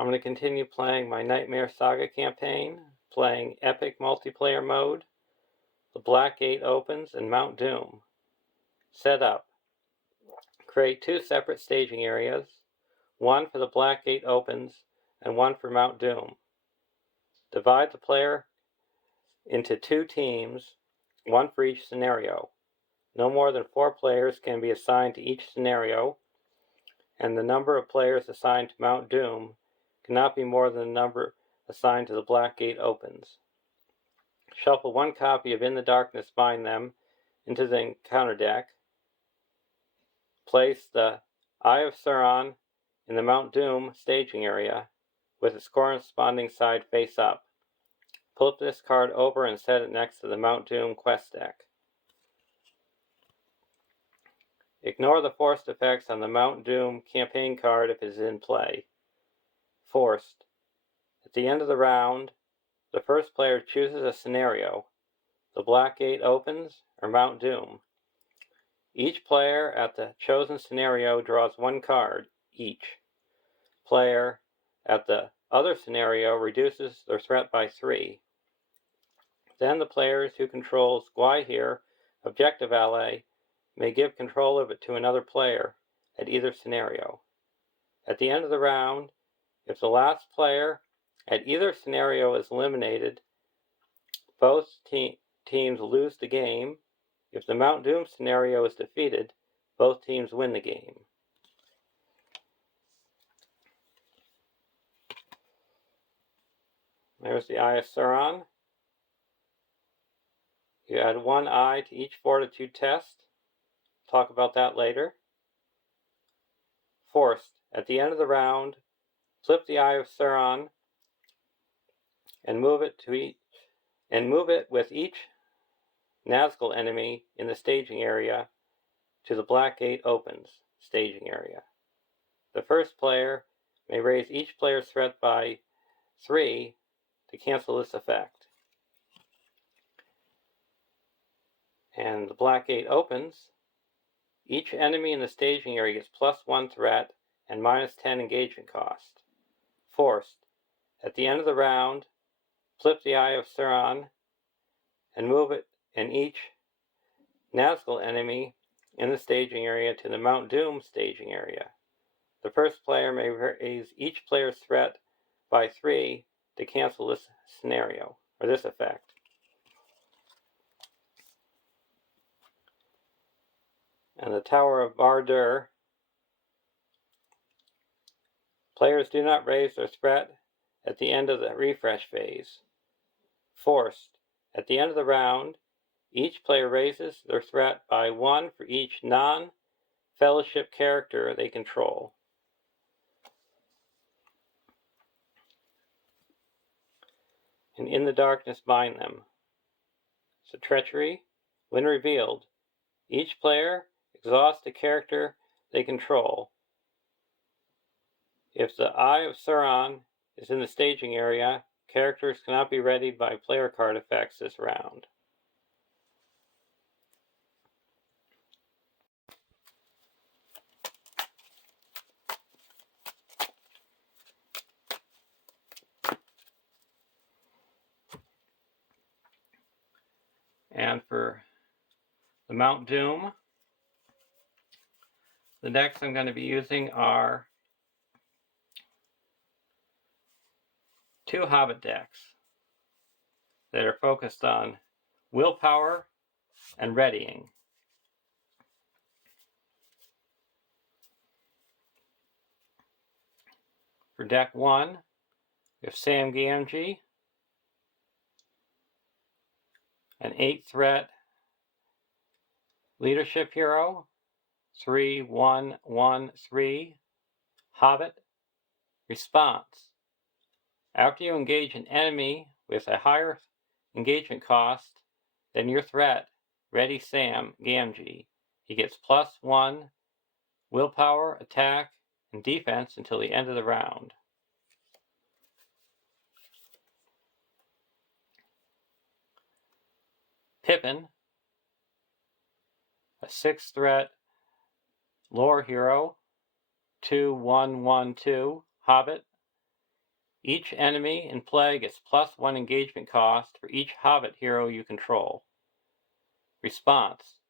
I'm going to continue playing my Nightmare Saga Campaign, playing Epic Multiplayer Mode. The Black Gate opens and Mount Doom. Setup. Create two separate staging areas, one for the Black Gate opens and one for Mount Doom. Divide the player into two teams, one for each scenario. No more than 4 players can be assigned to each scenario, and the number of players assigned to Mount Doom cannot be more than the number assigned to the Black Gate opens. Shuffle 1 copy of In the Darkness Bind Them into the encounter deck. Place the Eye of Sauron in the Mount Doom staging area with its corresponding side face up. Flip this card over and set it next to the Mount Doom quest deck. Ignore the forced effects on the Mount Doom campaign card if it is in play. Forced. At the end of the round, the first player chooses a scenario. The Black Gate opens or Mount Doom. Each player at the chosen scenario draws 1 card each. Player at the other scenario reduces their threat by 3. Then the players who control Squire Objective Ally may give control of it to another player at either scenario. At the end of the round, if the last player at either scenario is eliminated, both teams lose the game. If the Mount Doom scenario is defeated, both teams win the game. There's the Eye of Sauron. You add 1 eye to each fortitude test. Talk about that later. Forced. At the end of the round, flip the Eye of Sauron and move it with each Nazgul enemy in the staging area to the Black Gate opens staging area. The first player may raise each player's threat by 3 to cancel this effect. And the Black Gate opens. Each enemy in the staging area gets +1 threat and -10 engagement cost. Forced. At the end of the round, flip the Eye of Sauron and move it and each Nazgul enemy in the staging area to the Mount Doom staging area. The first player may raise each player's threat by 3 to cancel this scenario, or this effect. And the Tower of Bardur. Players do not raise their threat at the end of the refresh phase. Forced. At the end of the round, each player raises their threat by 1 for each non-fellowship character they control. And In the Darkness Bind Them. So Treachery. When revealed, each player exhausts a character they control. If the Eye of Sauron is in the staging area, characters cannot be readied by player card effects this round. And for the Mount Doom, the decks I'm going to be using are 2 Hobbit decks that are focused on willpower and readying. For deck 1, we have Sam Gamgee, an 8-threat leadership hero, 3/1/1/3, Hobbit. Response. After you engage an enemy with a higher engagement cost than your threat, ready Sam Gamgee. He gets +1 willpower, attack, and defense until the end of the round. Pippin, a 6-threat lore hero, 2/1/1/2, Hobbit. Each enemy in play gets +1 engagement cost for each Hobbit hero you control. Response.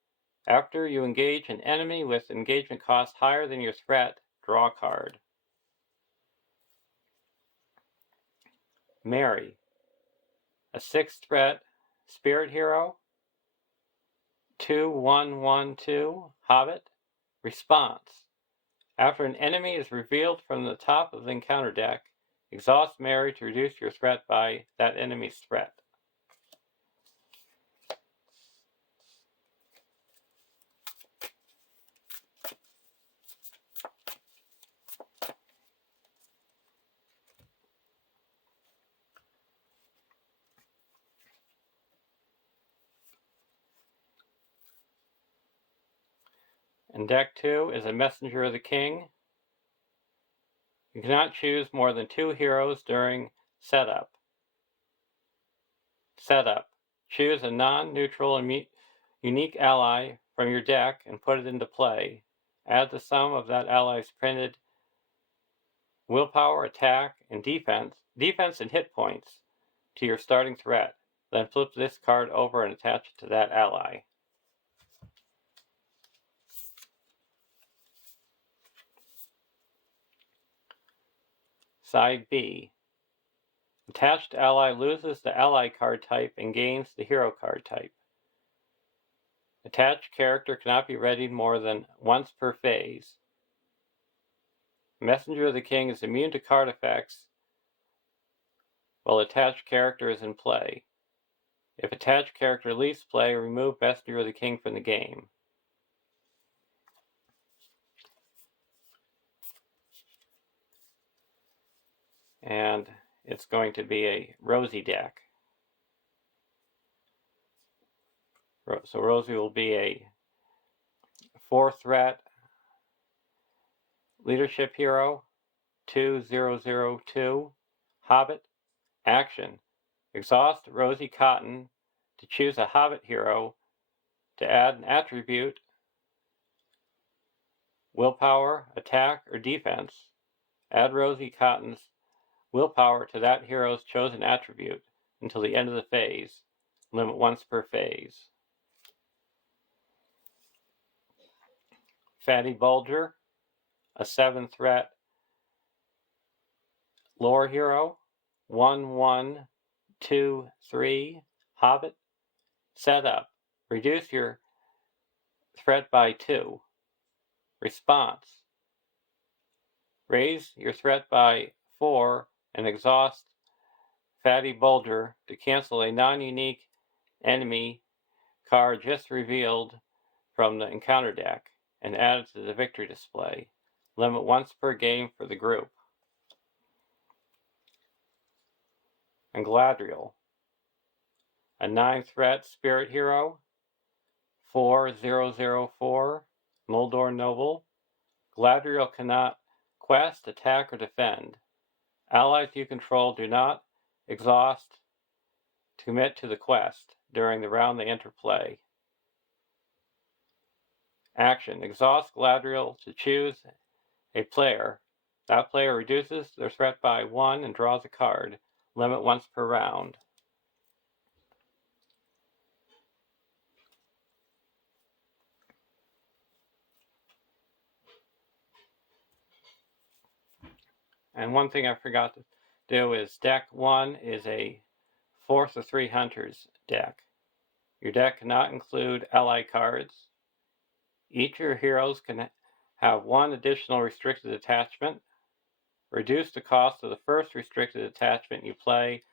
After you engage an enemy with engagement cost higher than your threat, draw a card. Mary. A 6th threat spirit hero. 2/1/1/2 Hobbit. Response. After an enemy is revealed from the top of the encounter deck, exhaust Mary to reduce your threat by that enemy's threat. And deck 2 is a Messenger of the King. You cannot choose more than 2 heroes during setup. Choose a non-neutral and unique ally from your deck and put it into play. Add the sum of that ally's printed willpower, attack, and defense and hit points to your starting threat. Then flip this card over and attach it to that ally. Side B. Attached ally loses the ally card type and gains the hero card type. Attached character cannot be readied more than once per phase. Messenger of the King is immune to card effects while attached character is in play. If attached character leaves play, remove Messenger of the King from the game. And it's going to be a Rosie deck. So Rosie will be a 4th threat leadership hero, 2/0/0/2 Hobbit. Action. Exhaust Rosie Cotton to choose a Hobbit hero to add an attribute, willpower, attack, or defense. Add Rosie Cotton's willpower to that hero's chosen attribute until the end of the phase. Limit once per phase. Fatty Bulger, a 7th threat lore hero, 1/1/2/3 Hobbit. Setup. Reduce your threat by 2. Response. Raise your threat by 4 and exhaust Fatty Bulger to cancel a non-unique enemy card just revealed from the encounter deck and add it to the victory display. Limit once per game for the group. And Galadriel, a 9 threat spirit hero, 4/0/0/4 Moldor Noble. Galadriel cannot quest, attack, or defend. Allies you control do not exhaust to commit to the quest during the round they enter play. Action. Exhaust Galadriel to choose a player. That player reduces their threat by 1 and draws a card. Limit once per round. And one thing I forgot to do is deck 1 is a 4th of 3 Hunters deck. Your deck cannot include ally cards. Each of your heroes can have 1 additional restricted attachment. Reduce the cost of the first restricted attachment you play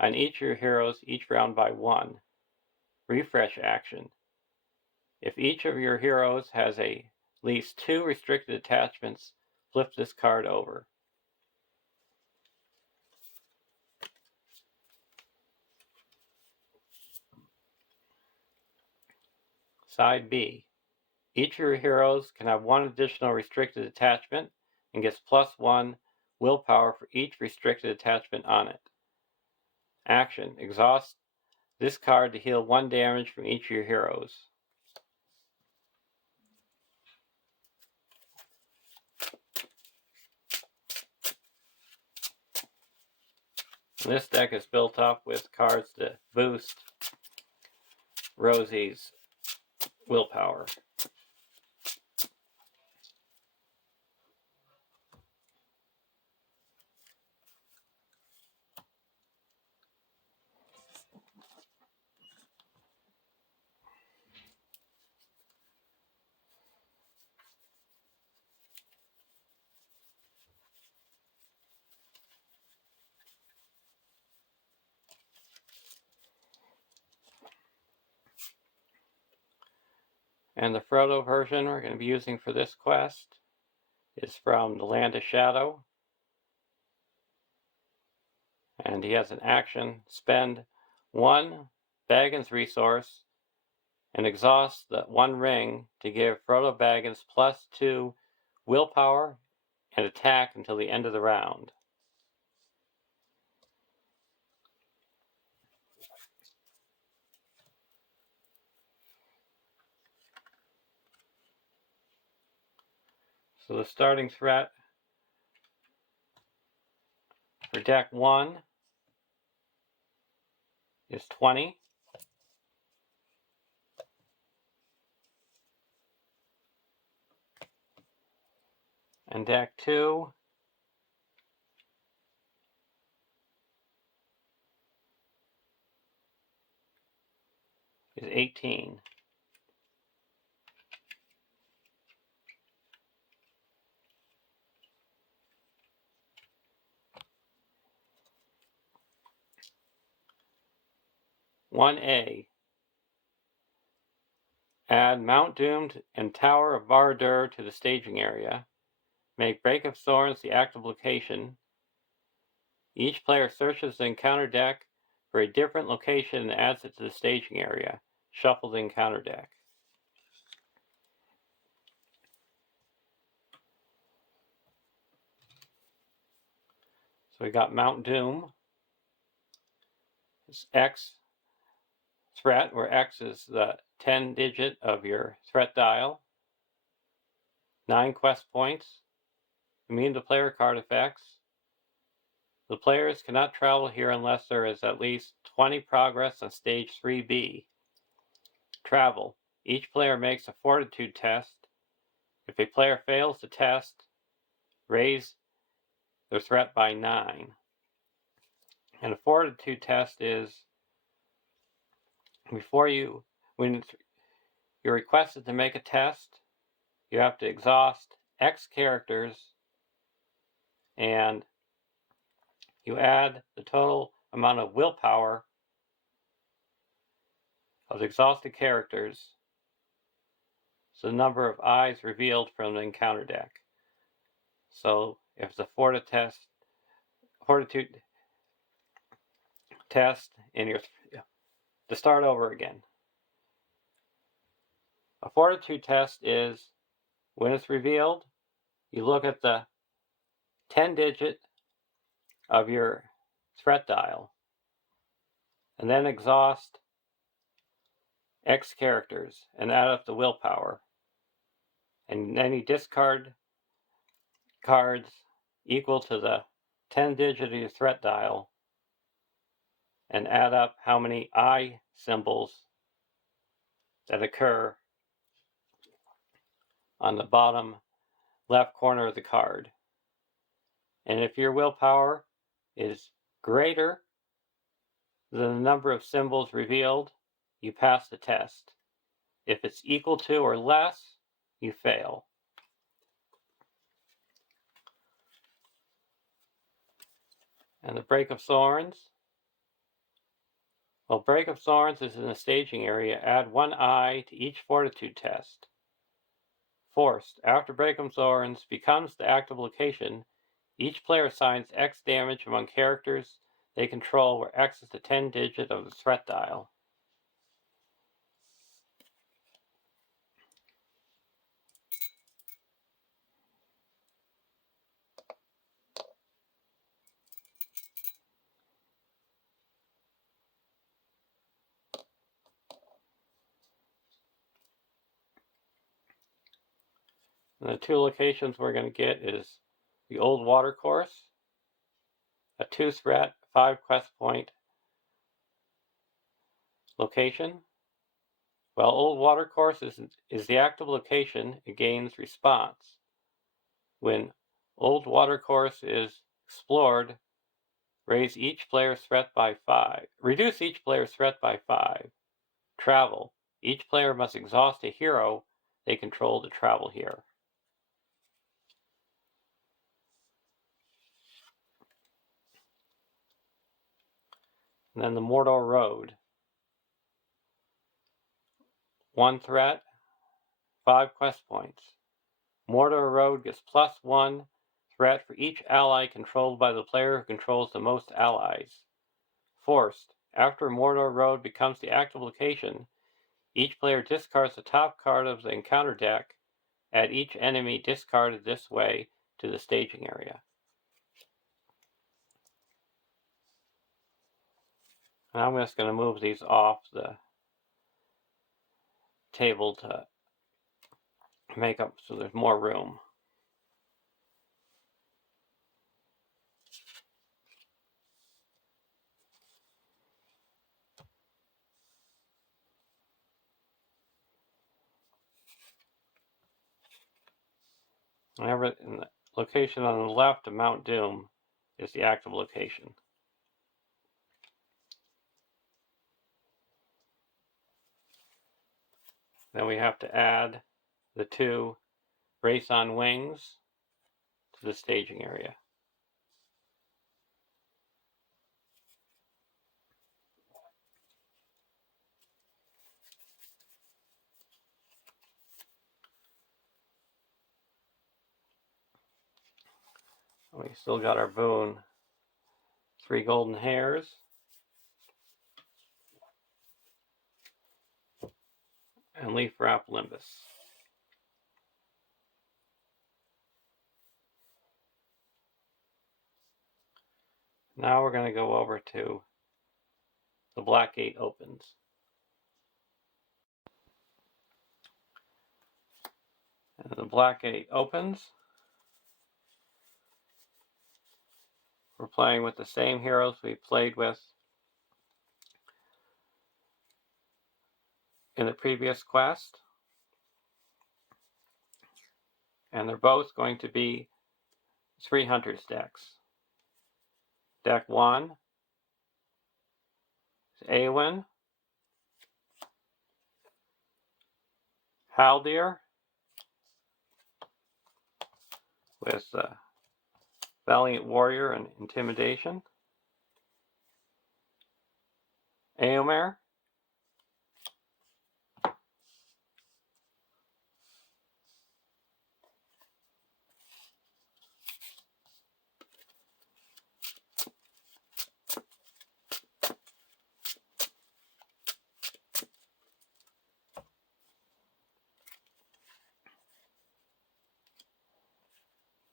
on each of your heroes each round by 1. Refresh action. If each of your heroes has at least 2 restricted attachments, flip this card over. Side B. Each of your heroes can have 1 additional restricted attachment and gets +1 willpower for each restricted attachment on it. Action. Exhaust this card to heal 1 damage from each of your heroes. And this deck is built up with cards to boost Rosie's willpower. And the Frodo version we're going to be using for this quest is from the Land of Shadow. And he has an action, spend 1 Baggins resource and exhaust the 1 ring to give Frodo Baggins +2 willpower and attack until the end of the round. So the starting threat for deck 1 is 20. And deck 2 is 18. (1A) Add Mount Doomed and Tower of Barad-dûr to the staging area. Make Break of Thorns the active location. Each player searches the encounter deck for a different location and adds it to the staging area. Shuffle the encounter deck. So we got Mount Doom. It's X threat, where X is the 10-digit of your threat dial. 9 quest points. Immune to player card effects. The players cannot travel here unless there is at least 20 progress on stage 3B. Travel. Each player makes a fortitude test. If a player fails the test, raise their threat by 9. And a fortitude test is when you're requested to make a test, you have to exhaust X characters and you add the total amount of willpower of the exhausted characters to the number of eyes revealed from the encounter deck. So if it's a fortitude test to start over again. A fortitude test is when it's revealed, you look at the 10-digit of your threat dial and then exhaust X characters and add up the willpower. And then you discard cards equal to the 10-digit of your threat dial and add up how many eye symbols that occur on the bottom left corner of the card. And if your willpower is greater than the number of symbols revealed, you pass the test. If it's equal to or less, you fail. And the Break of Thorns. While Break of Thorns is in the staging area, add 1 eye to each fortitude test. Forced. After Break of Thorns becomes the active location, each player assigns X damage among characters they control, where X is the 10-digit of the threat dial. And the 2 locations we're going to get is the Old Watercourse, a 2-threat 5 quest point location. While Old Watercourse is the active location, it gains response. When Old Watercourse is explored, reduce each player's threat by 5. Travel. Each player must exhaust a hero they control to travel here. And then the Mordor Road. 1 threat, 5 quest points. Mordor Road gets +1 threat for each ally controlled by the player who controls the most allies. Forced. After Mordor Road becomes the active location, each player discards the top card of the encounter deck. Add each enemy discarded this way to the staging area. Now I'm just going to move these off the table to make up so there's more room. Whenever in the location on the left of Mount Doom is the active location. Then we have to add the 2 Race on Wings to the staging area. We still got our boon, 3 golden hairs, and leaf wrap Limbus. Now we're going to go over to the Black Gate opens. And the Black Gate opens. We're playing with the same heroes we played with in the previous quest. And they're both going to be 3 Hunters decks. Deck 1 is Eowyn, Haldir with Valiant Warrior and Intimidation, Éomer,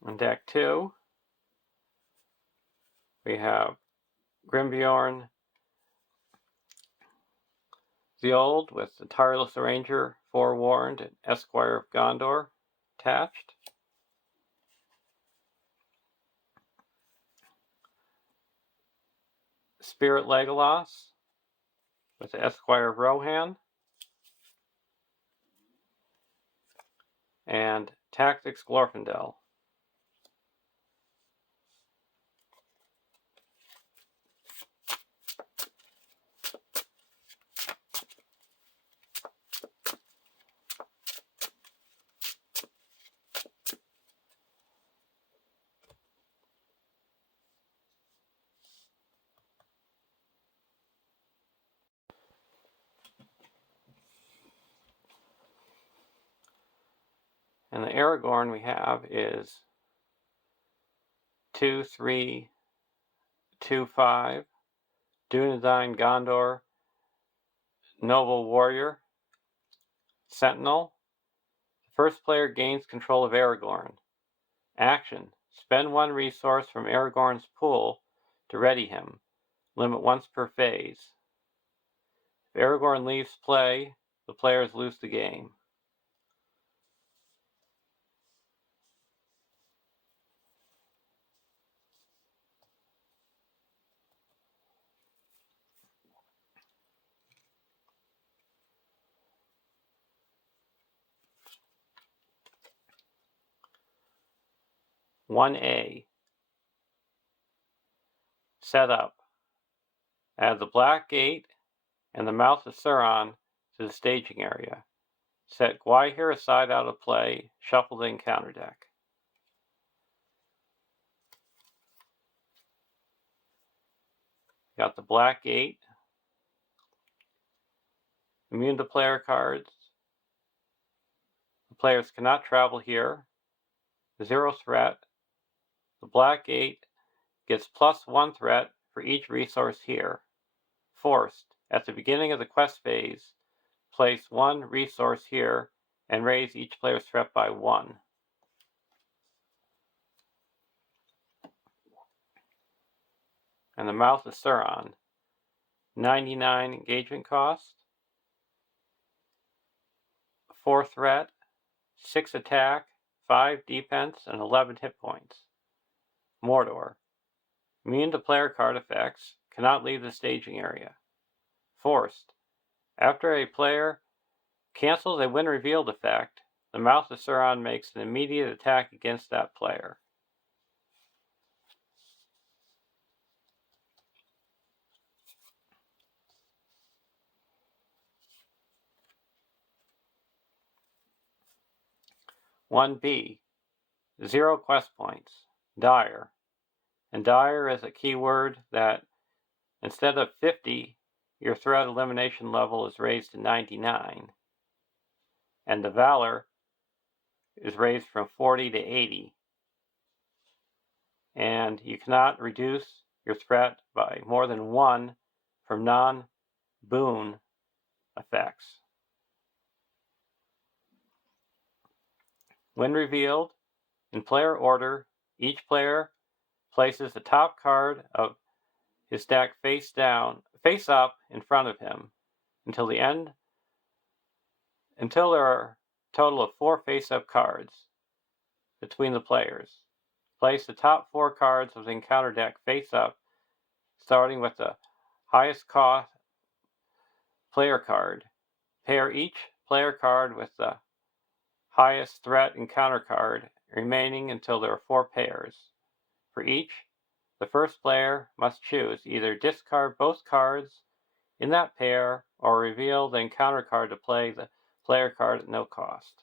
on deck 2 we have Grimbjorn the Old with the Tireless Arranger, Forewarned, and Esquire of Gondor attached. Spirit Legolas with the Esquire of Rohan, and Tactics Glorfindel. And the Aragorn we have is 2, 3, 2, 5, Dunedain Gondor, Noble Warrior, Sentinel. First player gains control of Aragorn. Action. Spend 1 resource from Aragorn's pool to ready him. Limit once per phase. If Aragorn leaves play, the players lose the game. 1A. Set up. Add the black gate and the mouth of Sauron to the staging area. Set Gwaihir aside out of play. Shuffle the encounter deck. Got the black gate. Immune to player cards. The players cannot travel here. 0 threat. The black gate gets +1 threat for each resource here. Forced. At the beginning of the quest phase, place 1 resource here and raise each player's threat by 1. And the Mouth of Sauron. 99 engagement cost. 4 threat, 6 attack, 5 defense, and 11 hit points. Mordor. Immune to player card effects, cannot leave the staging area. Forced. After a player cancels a when revealed effect, the Mouth of Sauron makes an immediate attack against that player. (1B) 0 quest points. Dire. And dire is a keyword that instead of 50, your threat elimination level is raised to 99. And the Valor is raised from 40 to 80. And you cannot reduce your threat by more than 1 from non-boon effects. When revealed, in player order, each player places the top card of his deck face up in front of him until there are a total of 4 face-up cards between the players. Place the top 4 cards of the encounter deck face up, starting with the highest cost player card. Pair each player card with the highest threat encounter card remaining until there are 4 pairs. For each, the first player must choose either discard both cards in that pair or reveal the encounter card to play the player card at no cost.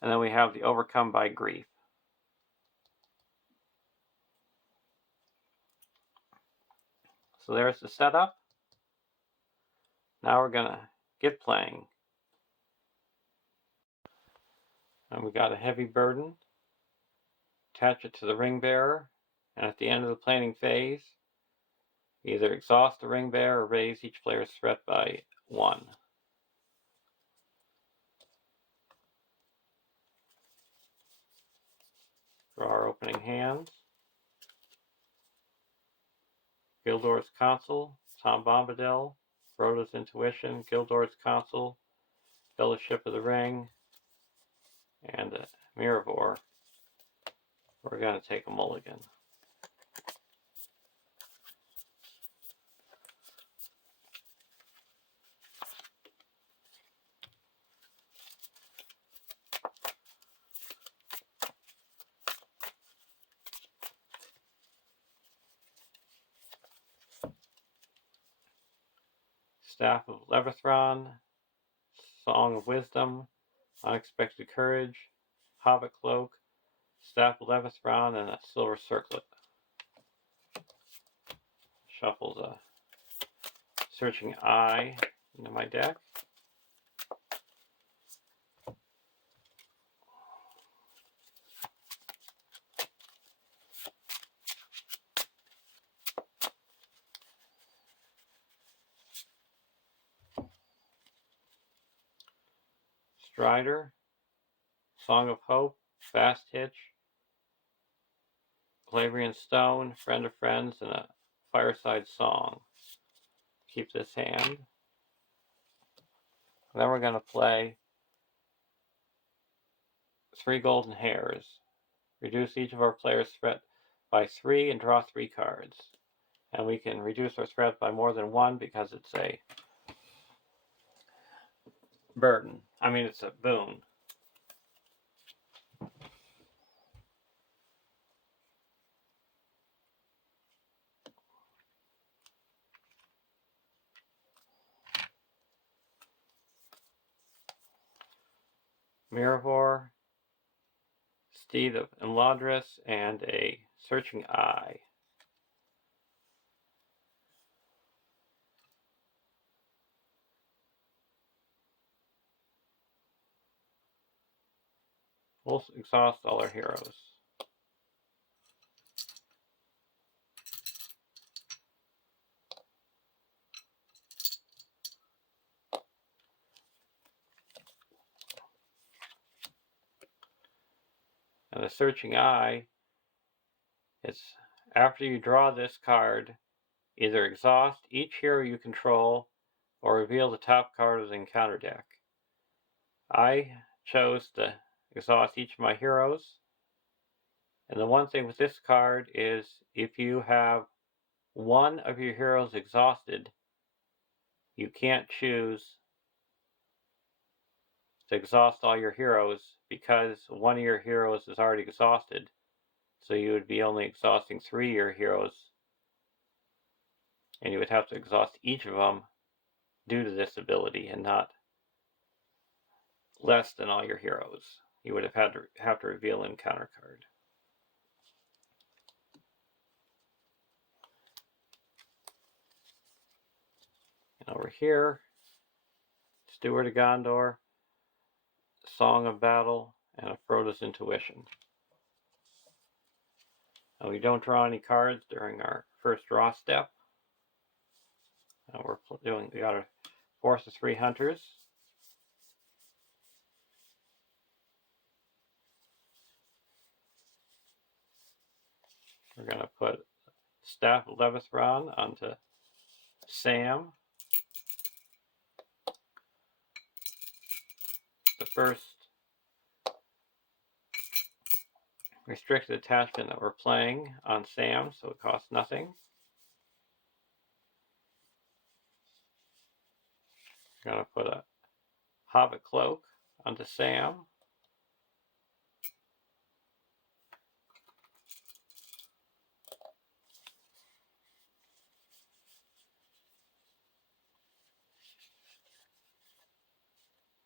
And then we have the Overcome by Grief. So there's the setup. Now we're going to get playing. And we got a heavy burden. Attach it to the ring bearer, and at the end of the planning phase, either exhaust the ring bearer or raise each player's threat by 1. Draw our opening hands. Gildor's Council, Tom Bombadil, Frodo's Intuition, Gildor's Council, Fellowship of the Ring, and Mirror. We're going to take a mulligan. Staff of Levithron, Song of Wisdom, Unexpected Courage, Hobbit Cloak, Staff of Levithron, and a Silver Circlet. Shuffle the Searching Eye into my deck. Strider, Song of Hope, Fast Hitch, Claverian Stone, Friend of Friends, and a Fireside Song. Keep this hand. And then we're going to play 3 Golden Hairs. Reduce each of our players' threat by 3 and draw 3 cards. And we can reduce our threat by more than 1 because it's a burden. I mean, it's a boon. Miravor, Steed of Imladris, and a Searching Eye. We'll exhaust all our heroes. And the Searching Eye, it's after you draw this card, either exhaust each hero you control or reveal the top card of the encounter deck. I chose to exhaust each of my heroes. And the one thing with this card is if you have one of your heroes exhausted, you can't choose to exhaust all your heroes because one of your heroes is already exhausted. So you would be only exhausting 3 of your heroes, and you would have to exhaust each of them due to this ability and not less than all your heroes. You would have to reveal an encounter card. And over here, Steward of Gondor, Song of Battle, and a Frodo's Intuition. And we don't draw any cards during our first draw step. We got a force of 3 hunters. We're going to put Staff of Levithron onto Sam. The first restricted attachment that we're playing on Sam, so it costs nothing. We're going to put a Hobbit Cloak onto Sam.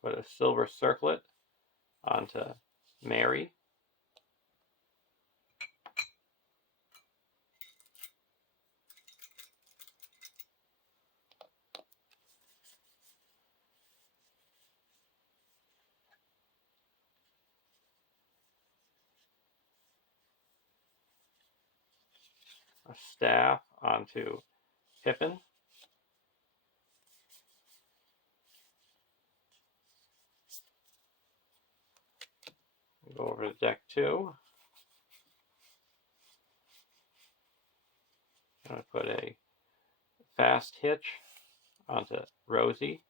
Put a Silver Circlet onto Mary. A staff onto Pippin. Go over to deck 2. I'm going to put a Fast Hitch onto Rosie.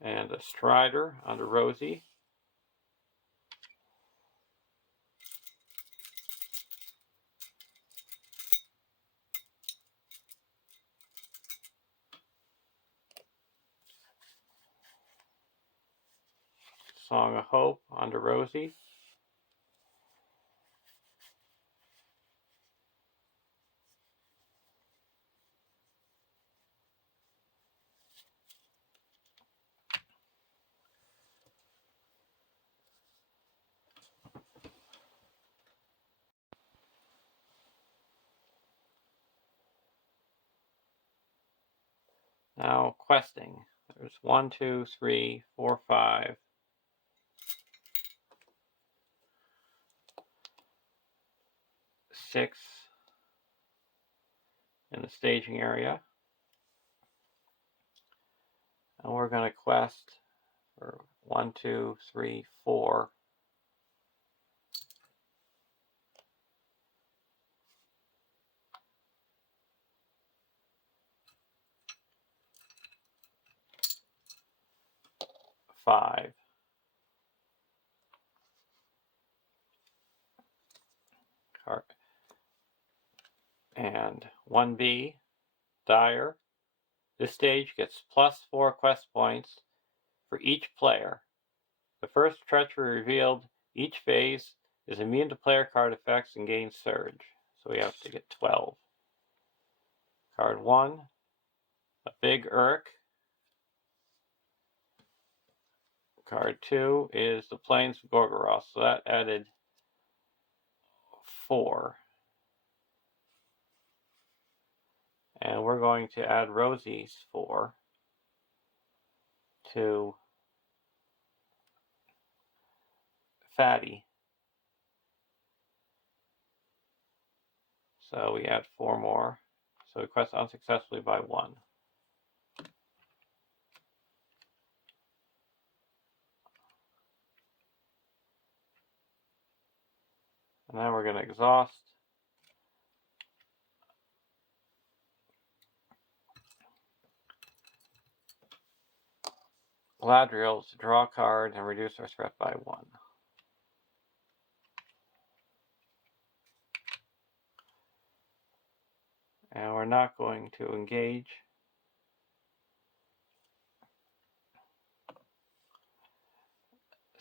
And a Strider onto Rosie. Song of Hope onto Rosie. Now questing. There's 1, 2, 3, 4, 5. 6 in the staging area. And we're going to quest for 1, 2, 3, 4. 5. And 1B, Dire. This stage gets +4 quest points for each player. The first treachery revealed each phase is immune to player card effects and gains surge. So we have to get 12. Card 1, a big Urk. Card 2 is the Plains of Gorgoroth, so that added 4. And we're going to add Rosie's 4 to Fatty. So we add 4 more. So we quest unsuccessfully by 1. And now we're going to exhaust. Gladriel to draw a card and reduce our threat by 1. And we're not going to engage.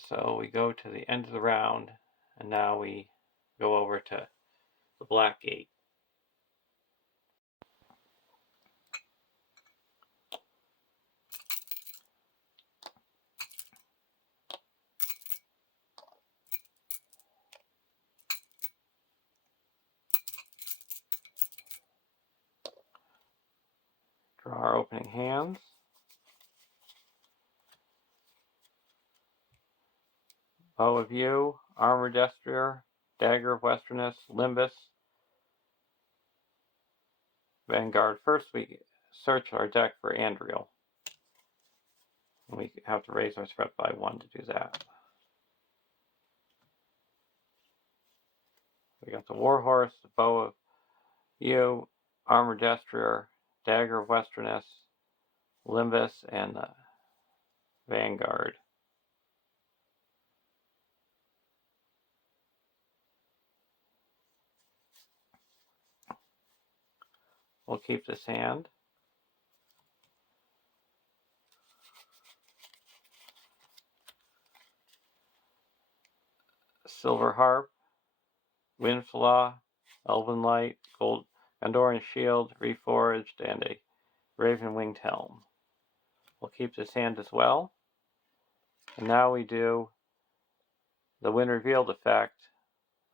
So we go to the end of the round, and now we go over to the black gate. Draw our opening hands. Bow of View, Armor Destrier, Dagger of Westerness, Limbus, Vanguard. First we search our deck for Andriel. We have to raise our threat by 1 to do that. We got the Warhorse, the Bow of View, Armor Destrier, Dagger of Westerness, Limbus, and Vanguard. We'll keep this hand. Silver Harp, Windflaw, Elven Light, Gold Gondorian Shield, Reforged, and a Raven Winged Helm. We'll keep this hand as well. And now we do the Wind Revealed effect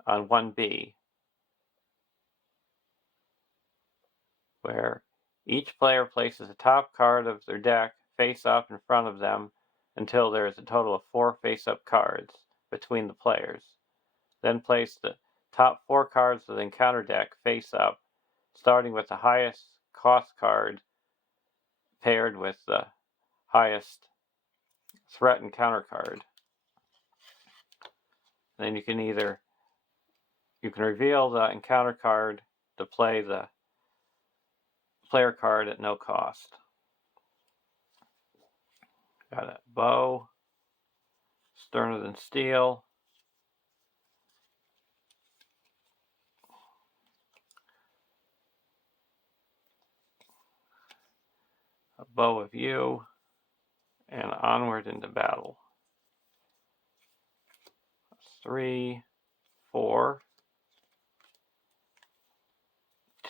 on 1B, where each player places the top card of their deck face up in front of them until there is a total of 4 face-up cards between the players. Then place the top 4 cards of the encounter deck face up, starting with the highest cost card paired with the highest threat encounter card. Then you can reveal the encounter card to play the player card at no cost. Got a bow, sterner than steel, a bow of you, and onward into battle. 3, 4,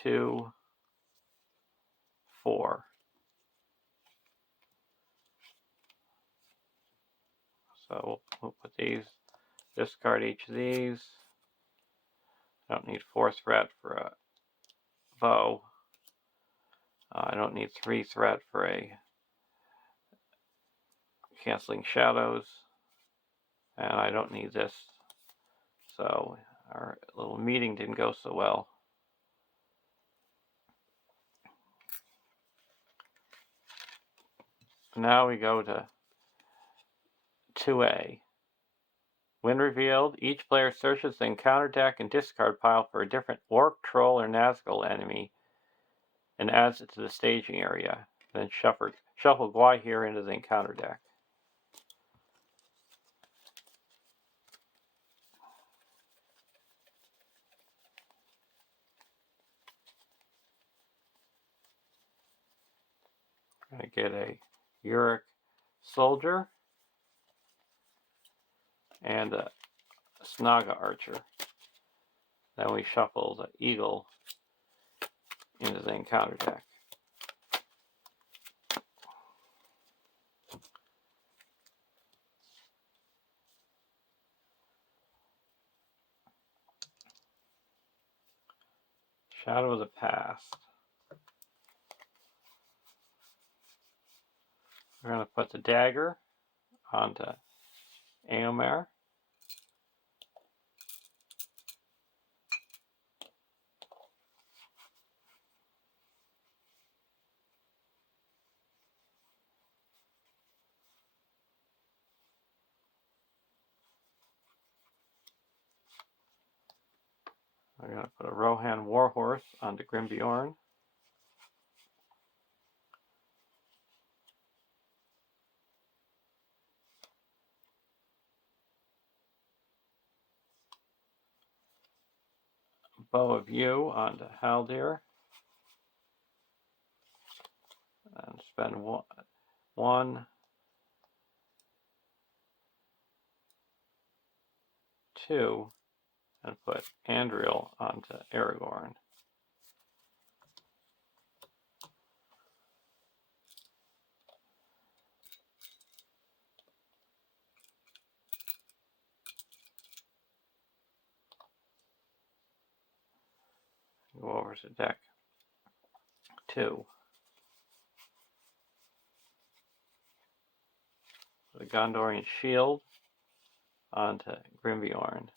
2, 4. So we'll put these, discard each of these. I don't need 4 threat for a bow. I don't need 3 threat for a canceling shadows. And I don't need this. So our little meeting didn't go so well. Now we go to 2A. When revealed, each player searches the encounter deck and discard pile for a different orc, troll, or Nazgul enemy and adds it to the staging area. Then shuffle Gwahir into the encounter deck. We're going to get a Uric Soldier and a Snaga Archer. Then we shuffle the Eagle into the encounter deck. Shadow of the Past. We're going to put the dagger onto Eomer. We're going to put a Rohan Warhorse onto Grimbjorn. Bow of Yew onto Haldir. And spend one, two, and put Andriel onto Aragorn. Go over to deck 2. The Gondorian Shield onto Grimbjorn.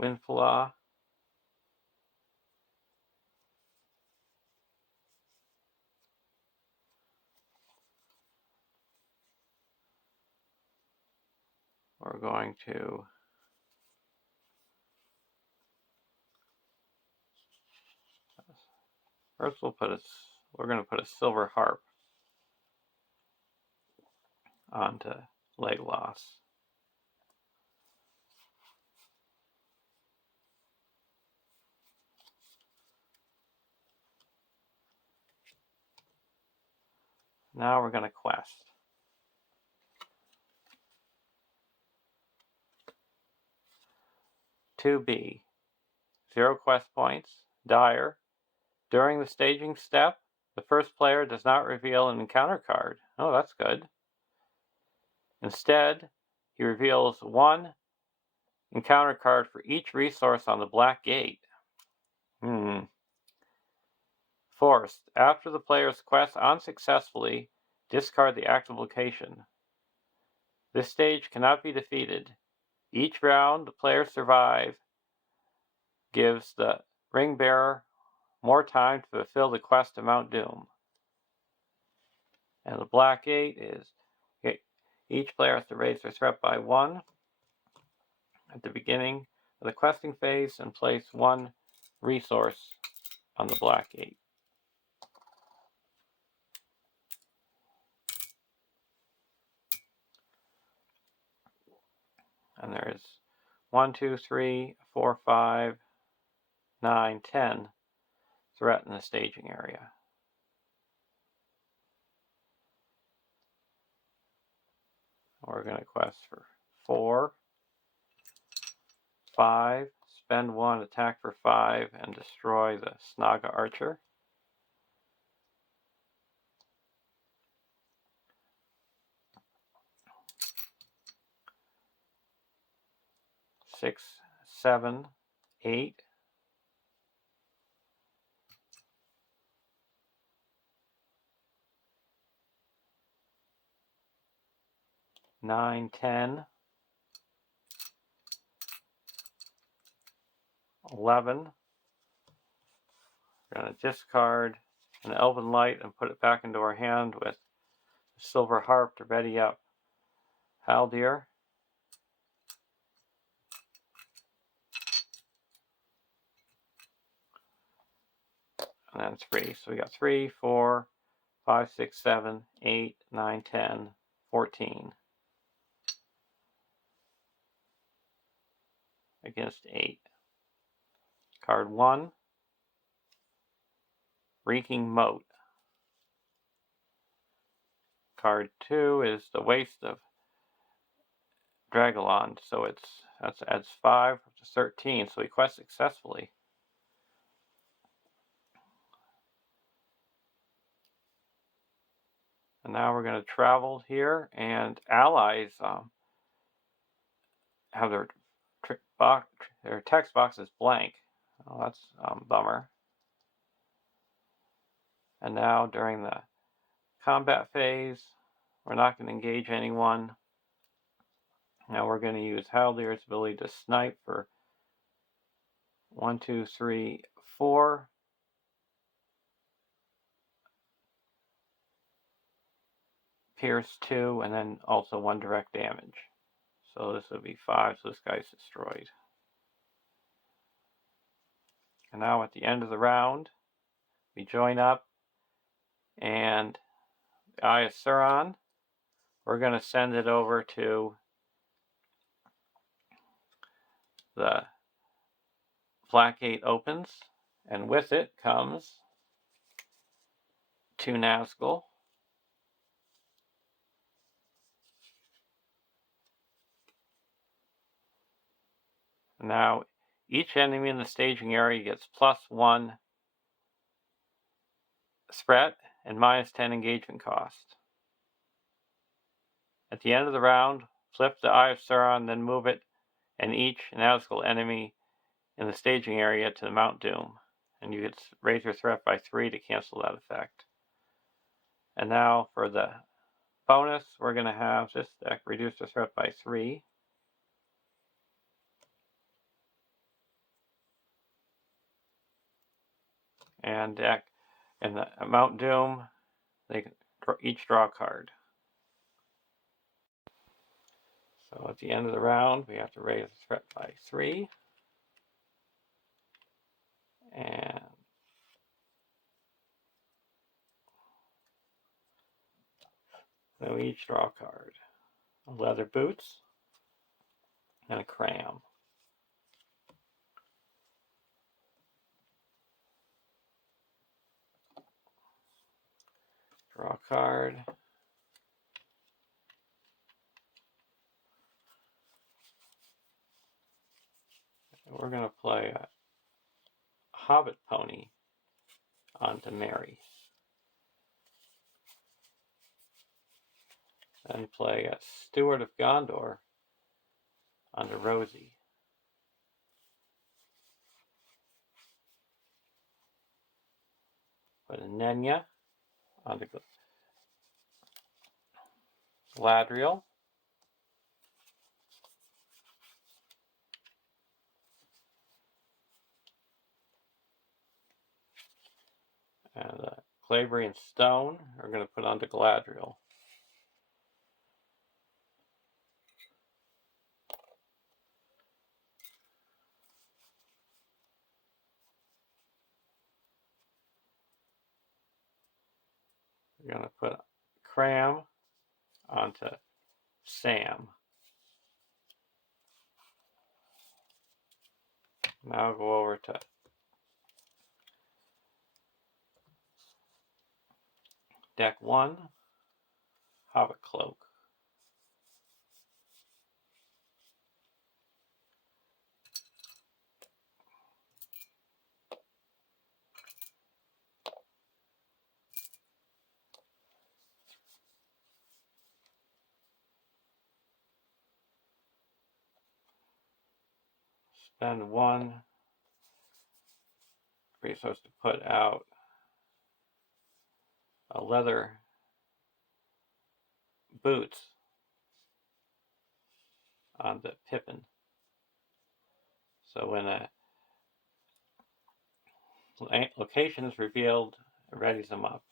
Windflaw. We're going to first we're going to put a Silver Harp onto Legolas. Now we're going to quest. 2B. 0 quest points. Dire. During the staging step, the first player does not reveal an encounter card. Oh, that's good. Instead, he reveals 1 encounter card for each resource on the Black Gate. Forced. After the player's quest unsuccessfully, discard the active location. This stage cannot be defeated. Each round the players survive gives the ring bearer more time to fulfill the quest to Mount Doom. And the Black Gate is each player has to raise their threat by 1 at the beginning of the questing phase and place 1 resource on the Black Gate. And there is 1, 2, 3, 4, 5, 9, 10 threat in the staging area. We're going to quest for 4, 5, spend 1, attack for 5, and destroy the Snaga Archer. 6, 7, 8. 9, 10. 11. We're going to discard an Elven Light and put it back into our hand with a Silver Harp to ready up Haldir. and then 3. So we got 3, 4, 5, 6, 7, 8, 9, 10, 14 against 8. Card 1, Reeking Moat. Card 2 is the Waste of Dragalon, so that adds 5 to 13, so we quest successfully. And now we're going to travel here, and allies have their text box is blank. Oh, that's bummer. And now during the combat phase, we're not going to engage anyone. Now we're going to use Howlier's ability to snipe for 1, 2, 3, 4. Pierce 2, and then also 1 direct damage. So this would be 5, so this guy's destroyed. And now at the end of the round, we join up, and the Eye of Sauron, we're going to send it over to the Black Gate opens, and with it comes 2 Nazgul. Now, each enemy in the staging area gets +1 threat and -10 engagement cost. At the end of the round, flip the Eye of Sauron, then move it and each Nazgul enemy in the staging area to the Mount Doom. And you could raise your threat by 3 to cancel that effect. And now for the bonus, we're going to have this deck reduce the threat by 3. And deck in the Mount Doom, they can each draw a card. So at the end of the round, we have to raise the threat by 3. And then we each draw a card. Leather boots and a cram. Draw a card. We're going to play a Hobbit Pony onto Mary. Then play a Steward of Gondor onto Rosie. Put a Nenya onto Galadriel. And Claverian Stone are going to put onto Galadriel. We're going to put Cram onto Sam. Now I'll go over to deck 1, Hobbit Cloak. Spend 1 resource to put out a leather boots on the Pippin. So when a location is revealed, it readies them up.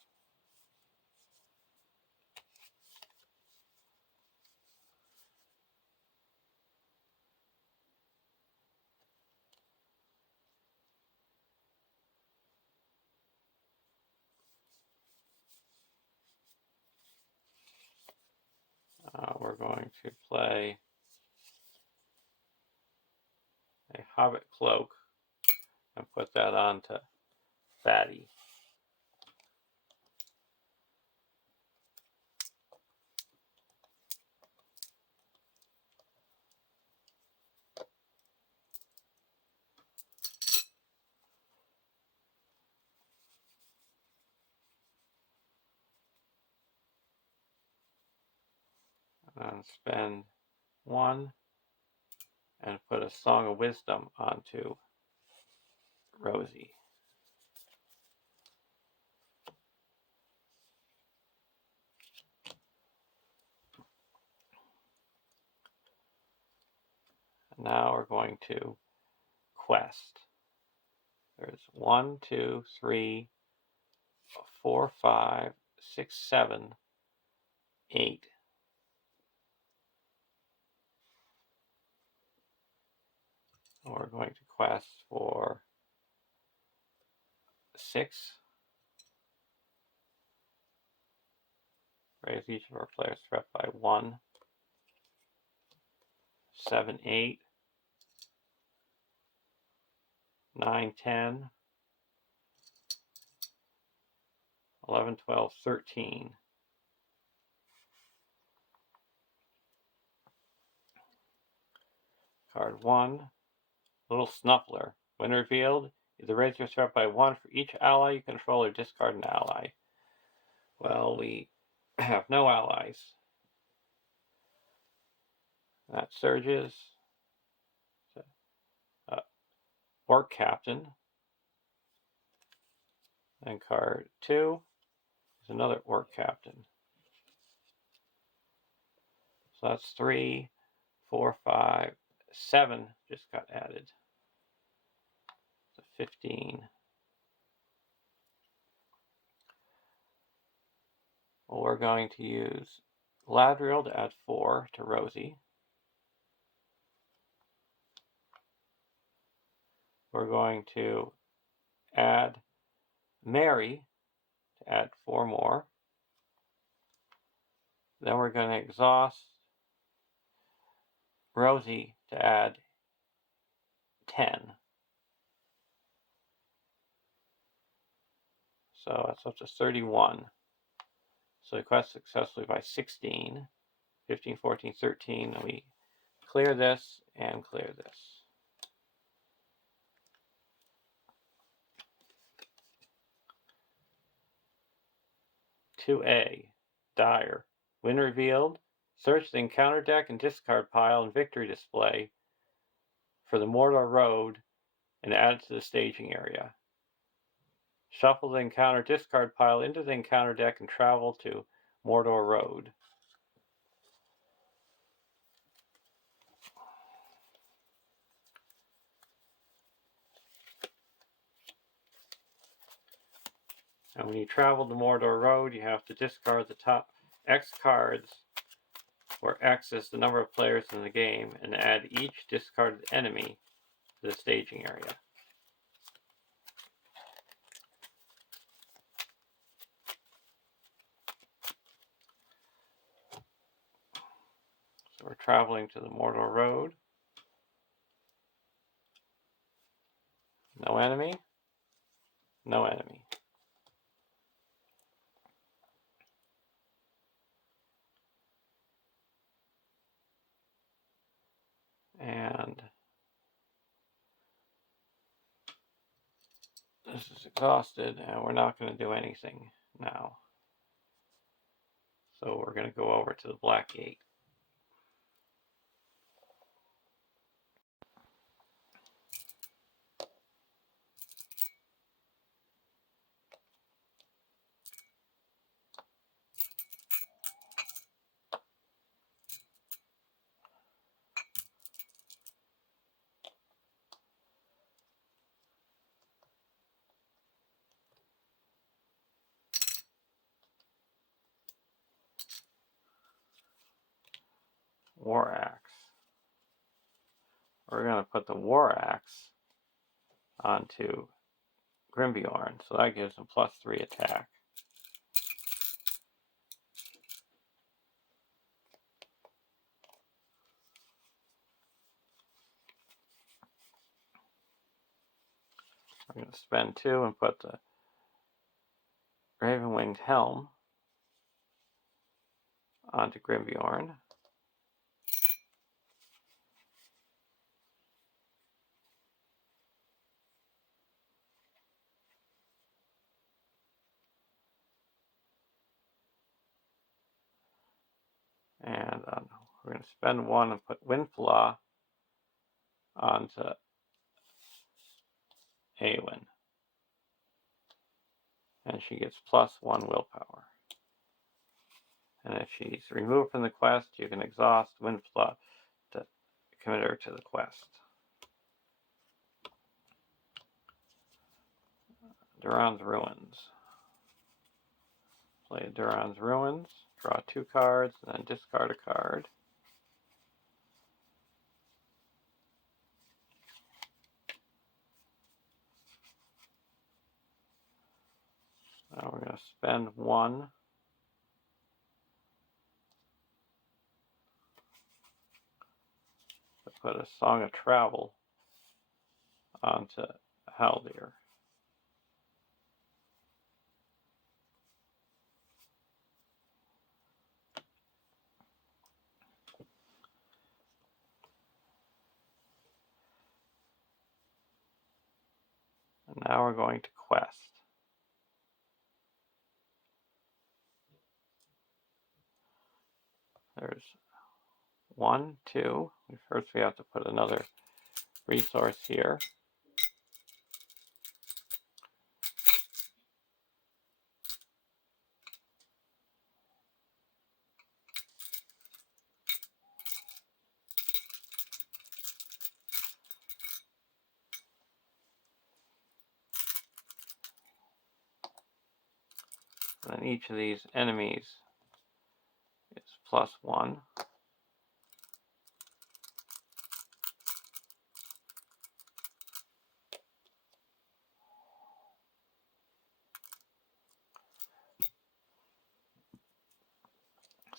going to play a Hobbit Cloak and put that on to Fatty. And spend 1 and put a Song of Wisdom onto Rosie. And now we're going to quest. There's 1, 2, 3, 4, 5, 6, 7, 8. And we're going to quest for 6. Raise each of our players' threat by 1. 7, 8. 9, 10. 11, 12, 13. Card 1. Little Snuffler. When revealed, either raise your threat by 1 for each ally you control or discard an ally. Well, we have no allies. That surges. Orc Captain. And card 2 is another Orc Captain. So that's 3, 4, 5, 7 just got added. So 15. Well, we're going to use Gladriel to add 4 to Rosie. We're going to add Mary to add 4 more. Then we're going to exhaust Rosie to add 10. So that's up to 31. So we quest successfully by 16, 15, 14, 13. And we clear this and clear this. "2A, Dire. When revealed, search the encounter deck and discard pile and victory display for the Mordor Road and add it to the staging area. Shuffle the encounter discard pile into the encounter deck and travel to Mordor Road." And when you travel to Mordor Road, you have to discard the top X cards, where X is the number of players in the game, and add each discarded enemy to the staging area. So we're traveling to the Mordor Road. No enemy. No enemy. And this is exhausted, and we're not going to do anything now. So we're going to go over to the Black Gate. War Axe. We're going to put the War Axe onto Grimbjorn, so that gives him +3 attack. We're going to spend 2 and put the Raven-Winged Helm onto Grimbjorn. And we're going to spend 1 and put Windflaw onto Awen. And she gets +1 willpower. And if she's removed from the quest, you can exhaust Windflaw to commit her to the quest. Duran's Ruins. Play Duran's Ruins, draw 2 cards, and then discard a card. Now we're going to spend 1 to put a Song of Travel onto Haldir. And now we're going to quest. There's 1, 2. First we have to put another resource here. And then each of these enemies is +1.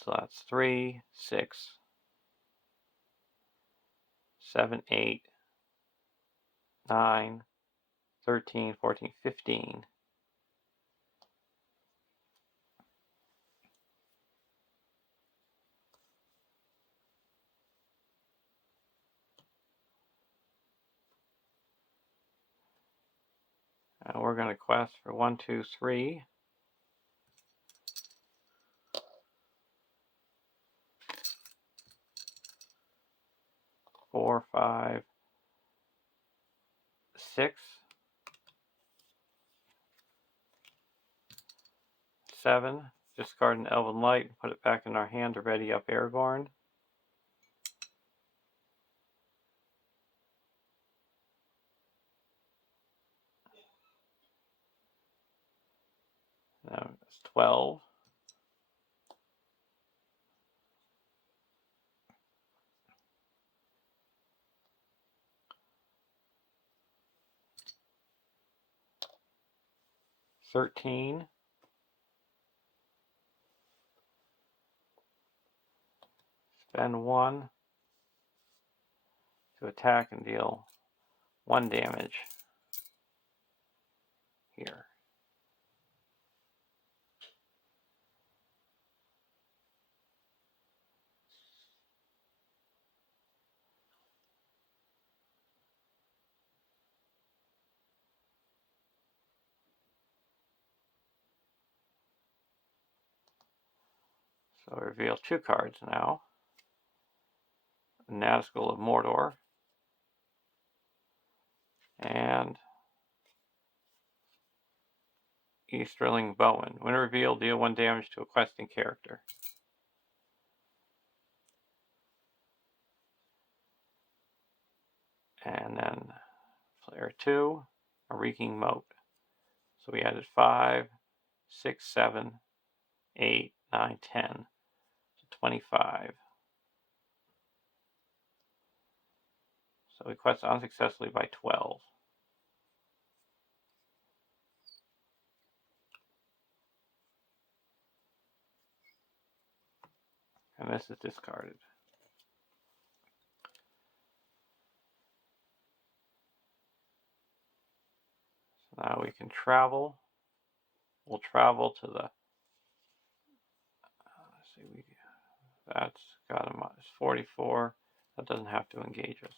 So that's 3, 6, 7, 8, 9, 13, 14, 15. And we're going to quest for 1, 2, 3. 4, 5, 6, 7. Discard an Elven Light and put it back in our hand to ready up Aragorn. Now it's 12. $13. Spend 1 to attack and deal 1 damage here. So I reveal 2 cards now. Nazgul of Mordor and Easterling Bowen. When revealed, deal 1 damage to a questing character. And then player 2, a Reeking Moat. So we added 5, 6, 7, 8, 9, 10 to 25. So we quest unsuccessfully by 12. And this is discarded. Now we can travel. We'll travel to the, let's see, that's got a minus 44. That doesn't have to engage us.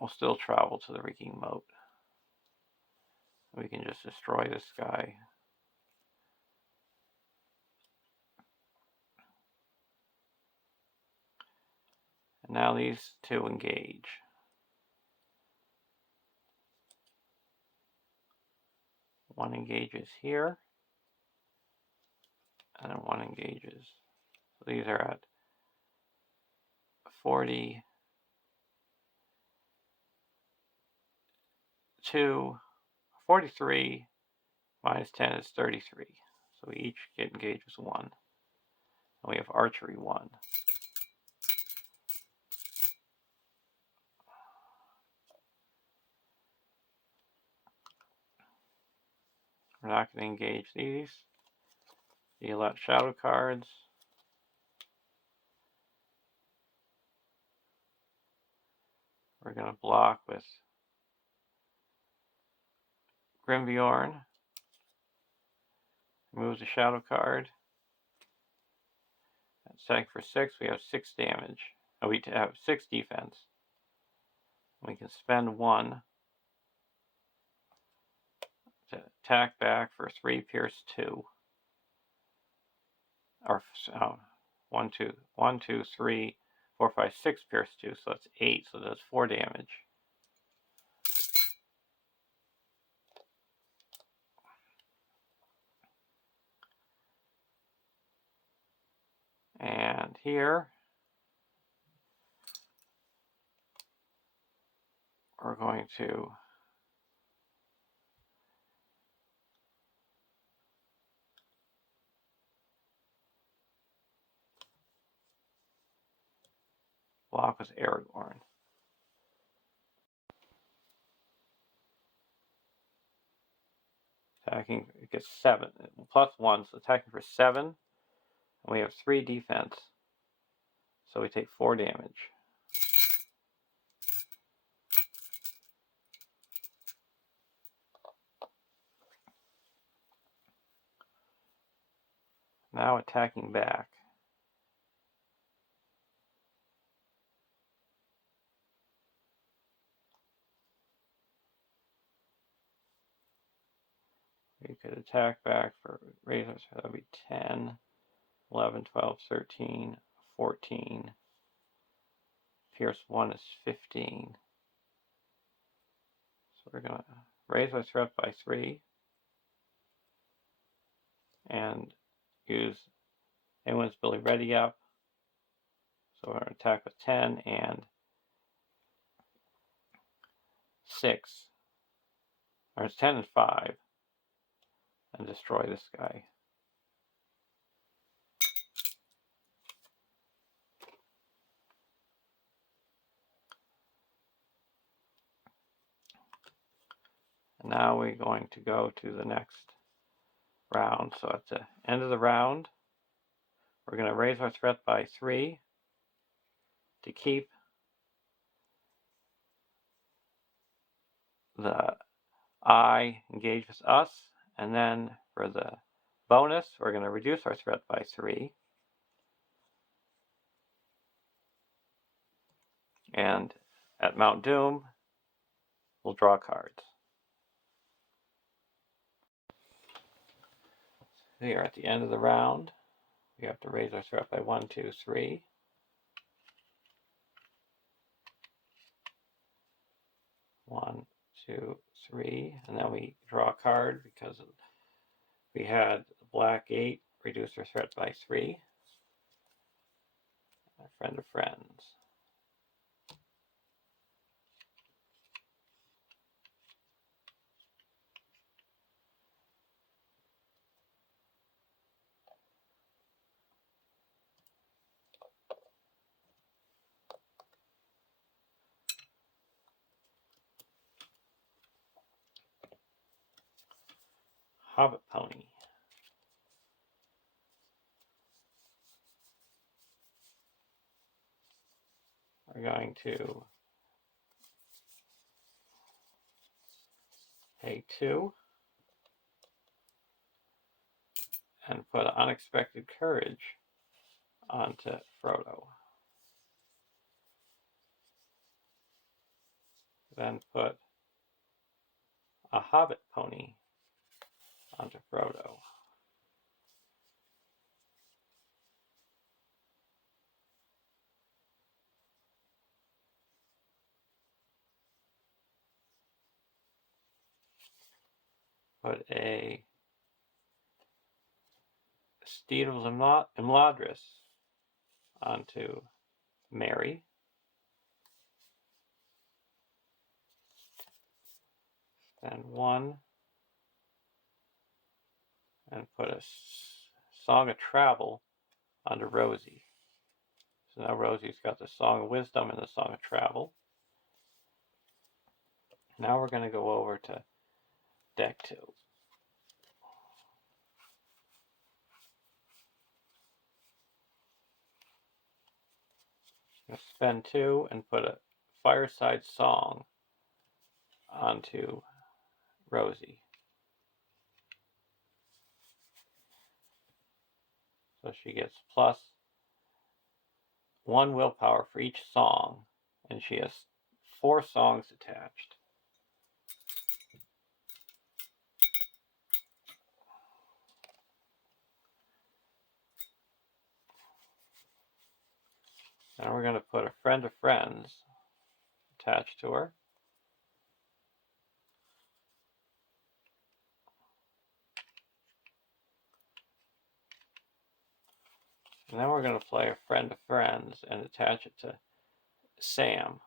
We'll still travel to the reeking moat. We can just destroy this guy. And now these two engage. One engages here, and then one engages. So these are at 42, 43 minus 10 is 33. So we each get engaged with 1. And we have archery 1. We're not going to engage these. Deal out shadow cards. We're going to block with Grimbjorn. Removes a shadow card. Setting for 6, we have 6 damage. Oh, we have 6 defense. We can spend 1 to attack back for 3, pierce 2. Or 1, 2, 3, 4, 5, 6 pierce 2. So that's 8. So that's 4 damage. And here we're going to block with Aragorn. Attacking, it gets 7, plus 1, so attacking for 7. And we have 3 defense. So we take 4 damage. Now attacking back. We could attack back for razors, that would be 10, 11, 12, 13, 14. Pierce 1 is 15. So we're going to raise our threat by 3 and use anyone's ability ready up. So we're going to attack with 10 and 6. Or it's 10 and 5. And destroy this guy. And now we're going to go to the next round. So at the end of the round, we're going to raise our threat by 3 to keep the eye engaged with us. And then for the bonus, we're going to reduce our threat by 3. And at Mount Doom, we'll draw cards. Here at the end of the round, we have to raise our threat by 1, 2, 3. 1, 2, 3, and then we draw a card because we had the black 8 reduce our threat by 3. My friend of friends. Hobbit Pony. We're going to 2 and put Unexpected Courage onto Frodo. Then put a Hobbit pony onto Frodo. Put a Steed of Imladris onto Merry. Then 1 and put a Song of Travel onto Rosie. So now Rosie's got the Song of Wisdom and the Song of Travel. Now we're going to go over to deck 2. Spend 2 and put a Fireside Song onto Rosie. So she gets plus 1 willpower for each song, and she has 4 songs attached. Now we're going to put a Friend of Friends attached to her. And then we're going to play a Friend of Friends and attach it to Sam.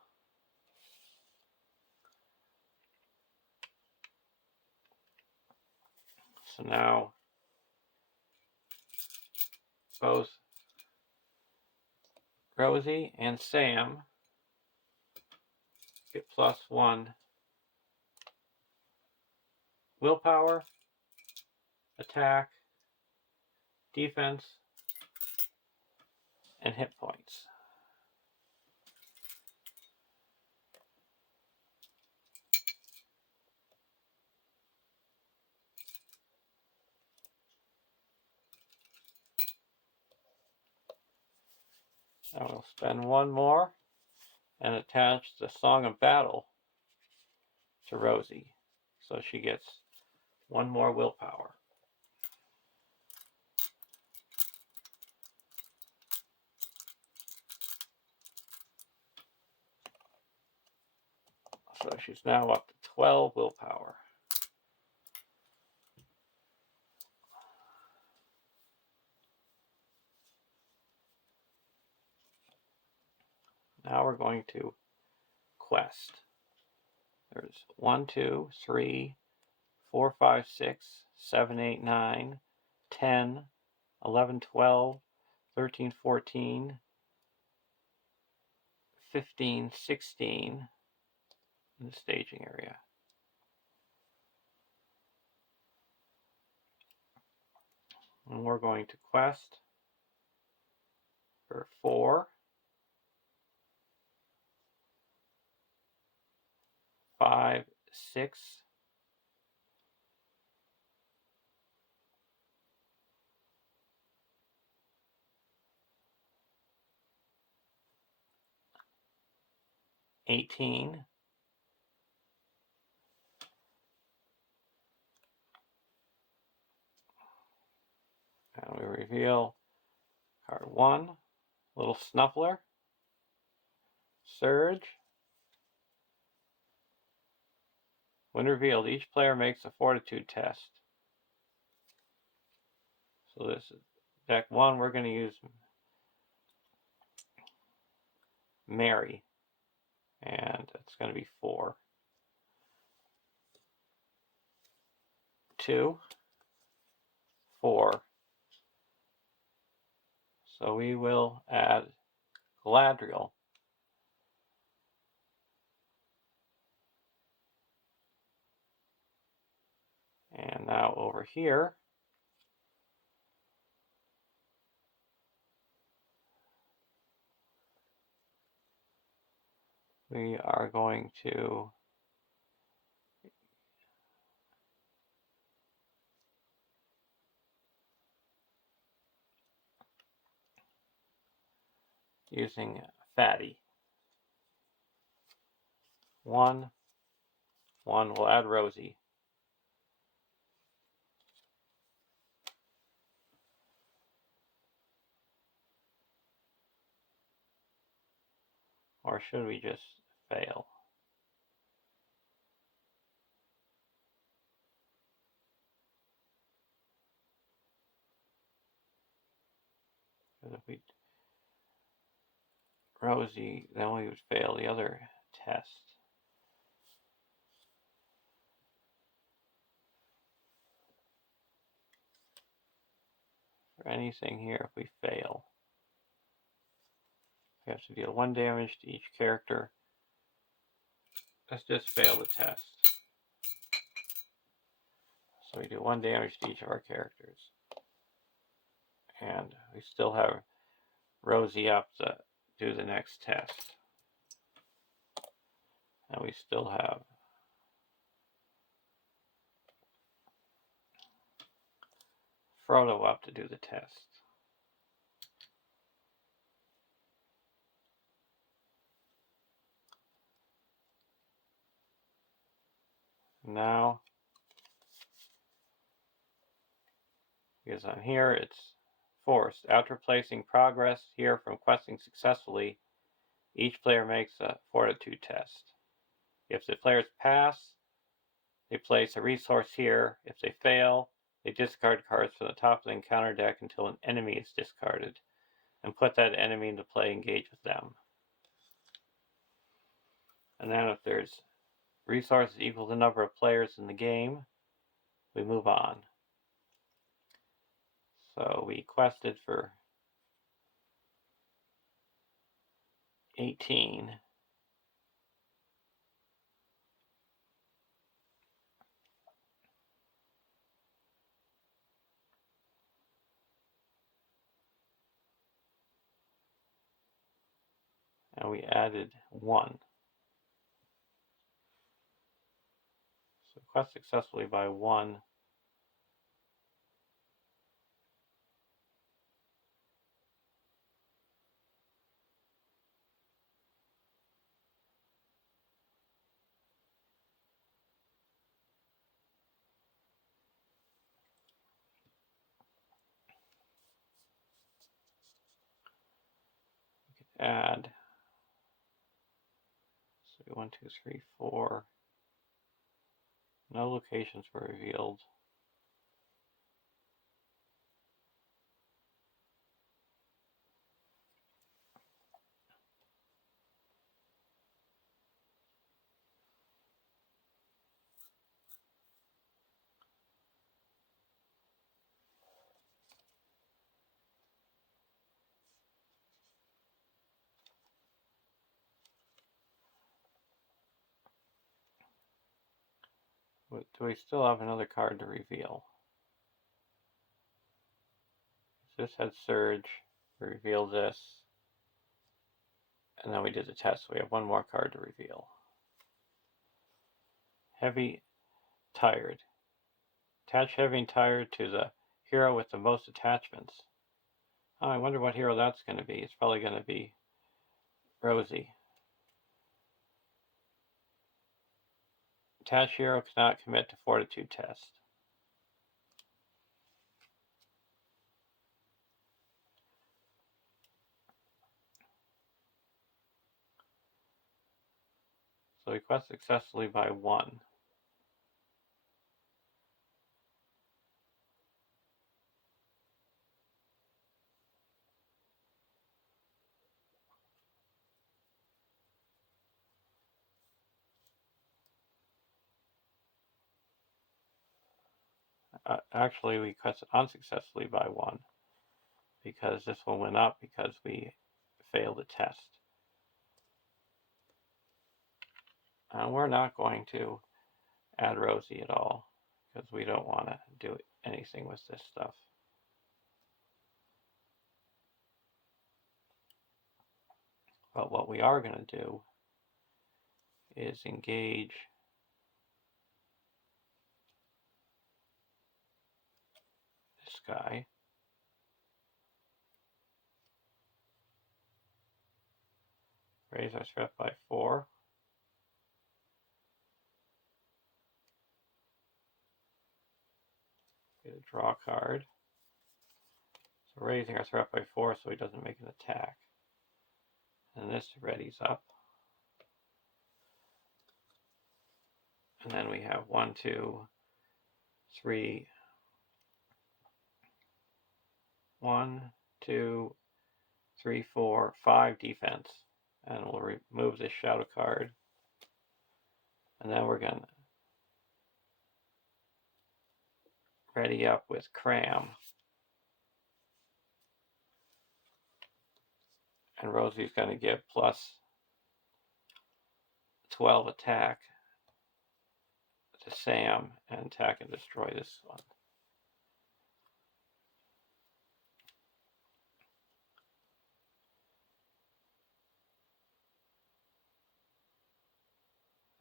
So now both Rosie and Sam get plus 1 willpower, attack, defense, and hit points. I will spend 1 more and attach the Song of Battle to Rosie, so she gets 1 more willpower. So she's now up to 12 willpower. Now we're going to quest. There's 1, 2, 3, 4, 5, 6, 7, 8, 9, 10, 11, 12, 13, 14, 15, 16 in the staging area. And we're going to quest for 4, 5, 6, 18, and we reveal card 1, Little Snuffler, Surge. When revealed, each player makes a Fortitude test. So this is deck 1, we're going to use Mary, and it's going to be 4. 2, 4. So we will add Galadriel. And now over here, we are going to using Fatty. 1, 1, we'll add Rosie. Or should we just fail? Because if we Rosie, then we would fail the other test. For anything here, if we fail, we have to deal 1 damage to each character. Let's just fail the test. So we do 1 damage to each of our characters. And we still have Rosie up to do the next test. And we still have Frodo up to do the test. Now, because I'm here, it's forced. After placing progress here from questing successfully, each player makes a fortitude test. If the players pass, they place a resource here. If they fail, they discard cards from the top of the encounter deck until an enemy is discarded, and put that enemy into play, engage with them. And then if there's resources equal to the number of players in the game, we move on. So we quested for 18. And we added 1. So quest successfully by 1. We could add, so 1, 2, 3, 4. No locations were revealed. Do we still have another card to reveal? This had Surge. We revealed this. And then we did the test. So we have 1 more card to reveal. Heavy, Tired. Attach Heavy and Tired to the hero with the most attachments. Oh, I wonder what hero that's going to be. It's probably going to be Rosie. Attached hero cannot commit to Fortitude test. So we quest successfully by 1. Actually, we quested unsuccessfully by 1 because this one went up because we failed a test. And we're not going to add Rosie at all because we don't want to do anything with this stuff. But what we are going to do is engage this guy. Raise our threat by 4. Get a draw card. So raising our threat by 4 so he doesn't make an attack. And this readies up. And then we have 1, 2, 3. 1, 2, 3, 4, 5 defense. And we'll remove this shadow card. And then we're going to ready up with Cram. And Rosie's going to give plus 12 attack to Sam and attack and destroy this one.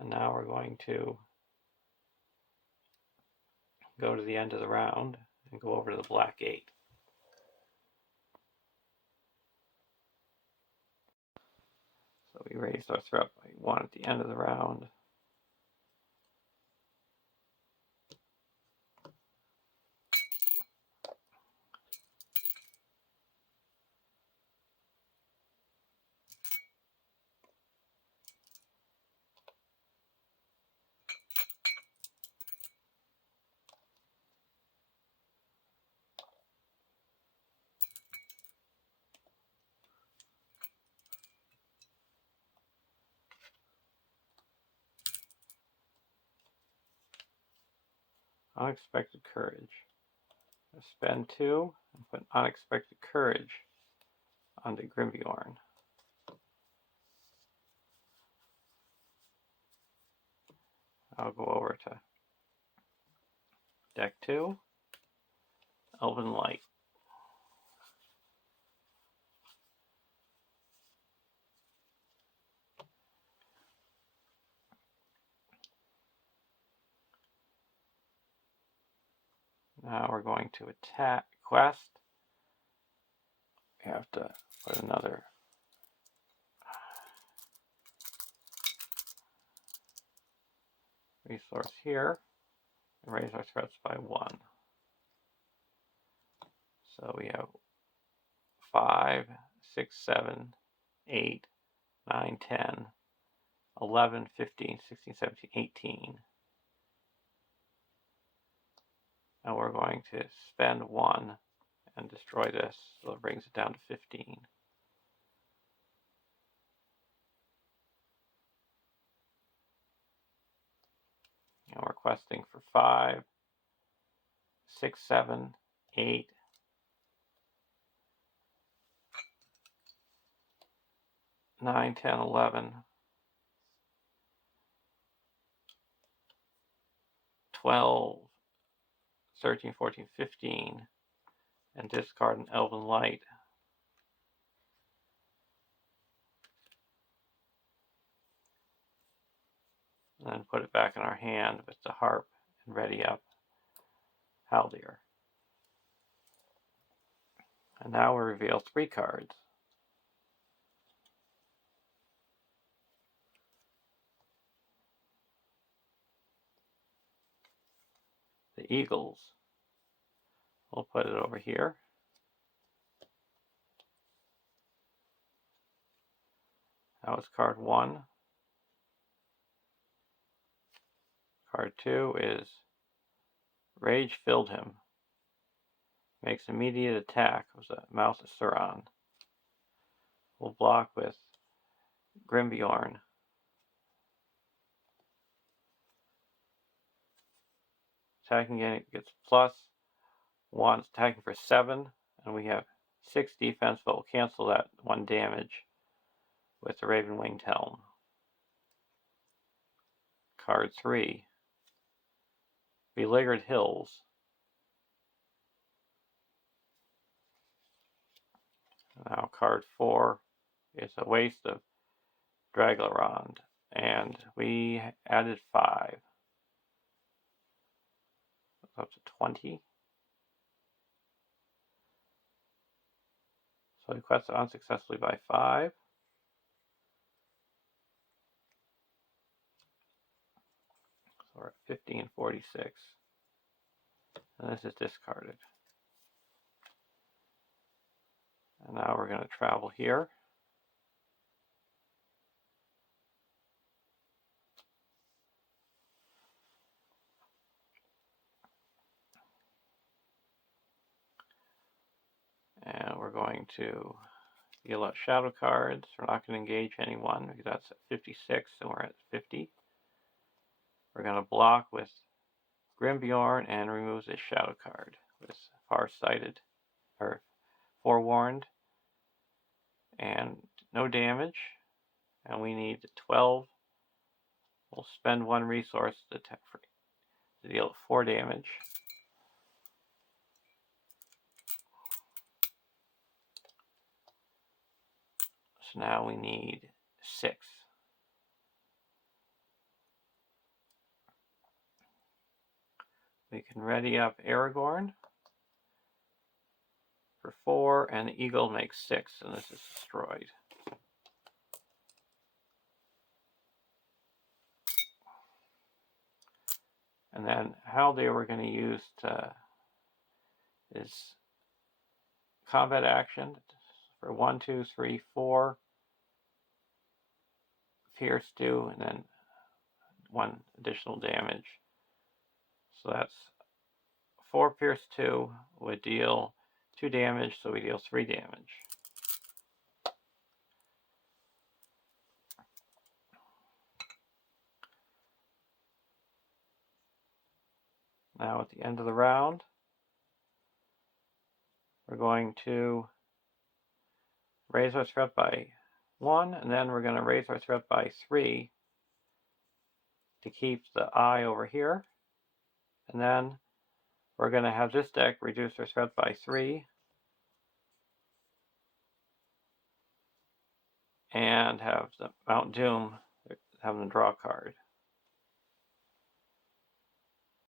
And now we're going to go to the end of the round and go over to the black 8. So we raised our threat by 1 at the end of the round. Unexpected Courage. I spend 2 and put Unexpected Courage onto Grimbjorn. I'll go over to deck 2, Elven Light. Now we're going to attack Quest. We have to put another resource here and raise our threats by 1. So we have 5, 6, 7, 8, 9, 10, 11, 15, 16, 17, 18. And we're going to spend 1 and destroy this, so it brings it down to 15. And we're questing for 5, 6, 7, 8, 9, 10, 11, 12, 13, 14, 15, and discard an Elven Light. And then put it back in our hand with the harp and ready up Haldir. And now we reveal 3 cards. The Eagles. We'll put it over here. That was card 1. Card 2 is Rage Filled Him. Makes immediate attack with the Mouth of Sauron. We'll block with Grimbjorn. Attacking again, it gets plus 1. It's attacking for 7, and we have 6 defense, but we'll cancel that 1 damage with the Raven Winged Helm. Card 3, Beleaguered Hills. Now card 4 is a Waste of Draglarond, and we added 5. Up to 20. So we quested unsuccessfully by 5. we're at 50 and 46. And this is discarded. And now we're going to travel here. And we're going to deal out shadow cards. We're not going to engage anyone because that's at 56 and we're at 50. We're going to block with Grimbjorn and remove this shadow card with Farsighted or Forewarned, and no damage. And we need 12. We'll spend 1 resource to deal 4 damage. So now we need 6. We can ready up Aragorn for 4, and the eagle makes 6, and this is destroyed. And then how they were going to use is combat action for 1, 2, 3, 4. Pierce 2, and then 1 additional damage. So that's 4 Pierce 2 would deal 2 damage, so we deal 3 damage. Now at the end of the round, we're going to raise our threat by 1, and then we're going to raise our threat by 3 to keep the eye over here. And then we're going to have this deck reduce our threat by 3 and have the Mount Doom have them draw a card.